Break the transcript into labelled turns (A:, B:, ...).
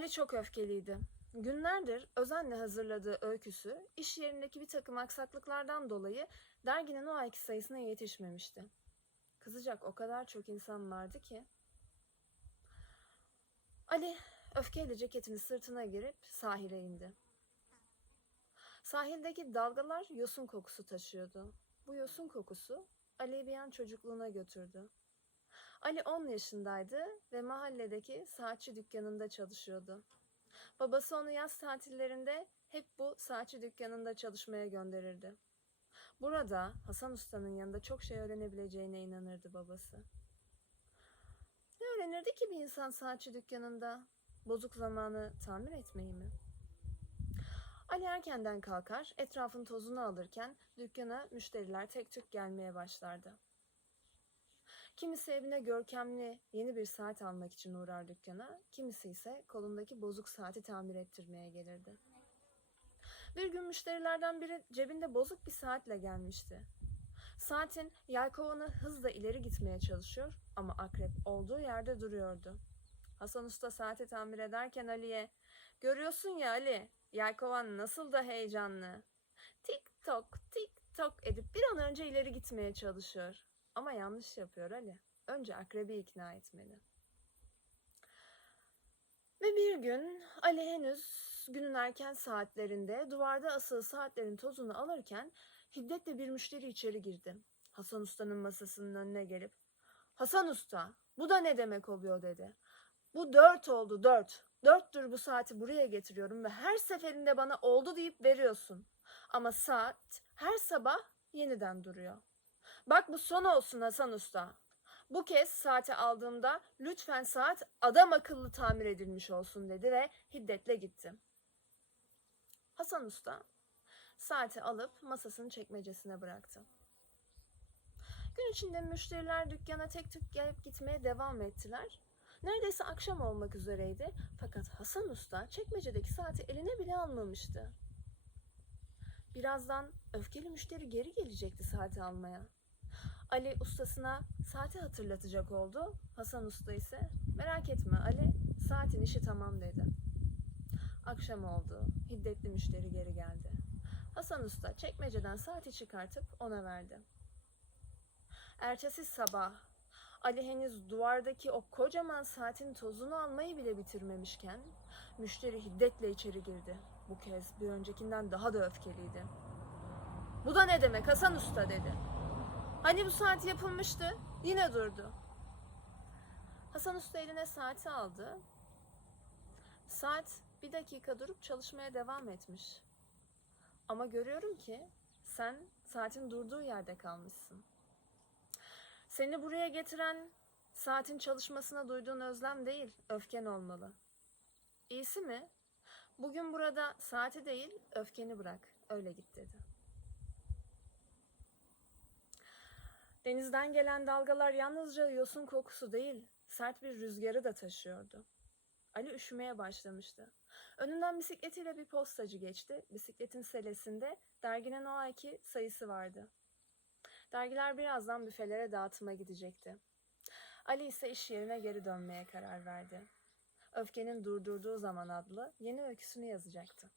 A: Ali çok öfkeliydi. Günlerdir özenle hazırladığı öyküsü iş yerindeki bir takım aksaklıklardan dolayı derginin o ayki sayısına yetişmemişti. Kızacak o kadar çok insan vardı ki. Ali öfkeyle ceketini sırtına girip sahile indi. Sahildeki dalgalar yosun kokusu taşıyordu. Bu yosun kokusu Ali'yi bir an çocukluğuna götürdü. Ali 10 yaşındaydı ve mahalledeki saatçi dükkanında çalışıyordu. Babası onu yaz tatillerinde hep bu saatçi dükkanında çalışmaya gönderirdi. Burada Hasan Usta'nın yanında çok şey öğrenebileceğine inanırdı babası. Ne öğrenirdi ki bir insan saatçi dükkanında? Bozuk zamanı tamir etmeyi mi? Ali erkenden kalkar, etrafın tozunu alırken dükkana müşteriler tek tük gelmeye başlardı. Kimisi evine görkemli yeni bir saat almak için uğrar dükkana, kimisi ise kolundaki bozuk saati tamir ettirmeye gelirdi. Bir gün müşterilerden biri cebinde bozuk bir saatle gelmişti. Saatin yelkovanı hızla ileri gitmeye çalışıyor ama akrep olduğu yerde duruyordu. Hasan Usta saati tamir ederken Ali'ye ''Görüyorsun ya Ali, yelkovan nasıl da heyecanlı. Tik tok tik tok edip bir an önce ileri gitmeye çalışıyor. Ama yanlış yapıyor Ali. Önce akrebi ikna etmeli. Ve bir gün Ali henüz günün erken saatlerinde duvarda asılı saatlerin tozunu alırken hiddetle bir müşteri içeri girdi. Hasan Usta'nın masasının önüne gelip Hasan Usta bu da ne demek oluyor dedi. Bu dört oldu dört. Dörttür bu saati buraya getiriyorum ve her seferinde bana oldu deyip veriyorsun. Ama saat her sabah yeniden duruyor. Bak bu son olsun Hasan Usta. Bu kez saati aldığımda lütfen saat adam akıllı tamir edilmiş olsun dedi ve hiddetle gitti. Hasan Usta saati alıp masasının çekmecesine bıraktı. Gün içinde müşteriler dükkana tek tük gelip gitmeye devam ettiler. Neredeyse akşam olmak üzereydi fakat Hasan Usta çekmecedeki saati eline bile almamıştı. Birazdan öfkeli müşteri geri gelecekti saati almaya. Ali ustasına saati hatırlatacak oldu. Hasan Usta ise merak etme Ali saatin işi tamam dedi. Akşam oldu. Hiddetli müşteri geri geldi. Hasan Usta çekmeceden saati çıkartıp ona verdi. Ertesi sabah Ali henüz duvardaki o kocaman saatin tozunu almayı bile bitirmemişken müşteri hiddetle içeri girdi. Bu kez bir öncekinden daha da öfkeliydi. Bu da ne demek Hasan Usta dedi. Hani bu saat yapılmıştı? Yine durdu. Hasan Usta eline saati aldı. Saat bir dakika durup çalışmaya devam etmiş. Ama görüyorum ki sen saatin durduğu yerde kalmışsın. Seni buraya getiren saatin çalışmasına duyduğun özlem değil, öfken olmalı. İyisi mi? Bugün burada saati değil, öfkeni bırak. Öyle git dedi. Denizden gelen dalgalar yalnızca yosun kokusu değil, sert bir rüzgarı da taşıyordu. Ali üşümeye başlamıştı. Önünden bisikletiyle bir postacı geçti. Bisikletin selesinde derginin o ayki sayısı vardı. Dergiler birazdan büfelere dağıtıma gidecekti. Ali ise iş yerine geri dönmeye karar verdi. Öfkenin Durdurduğu Zaman adlı yeni öyküsünü yazacaktı.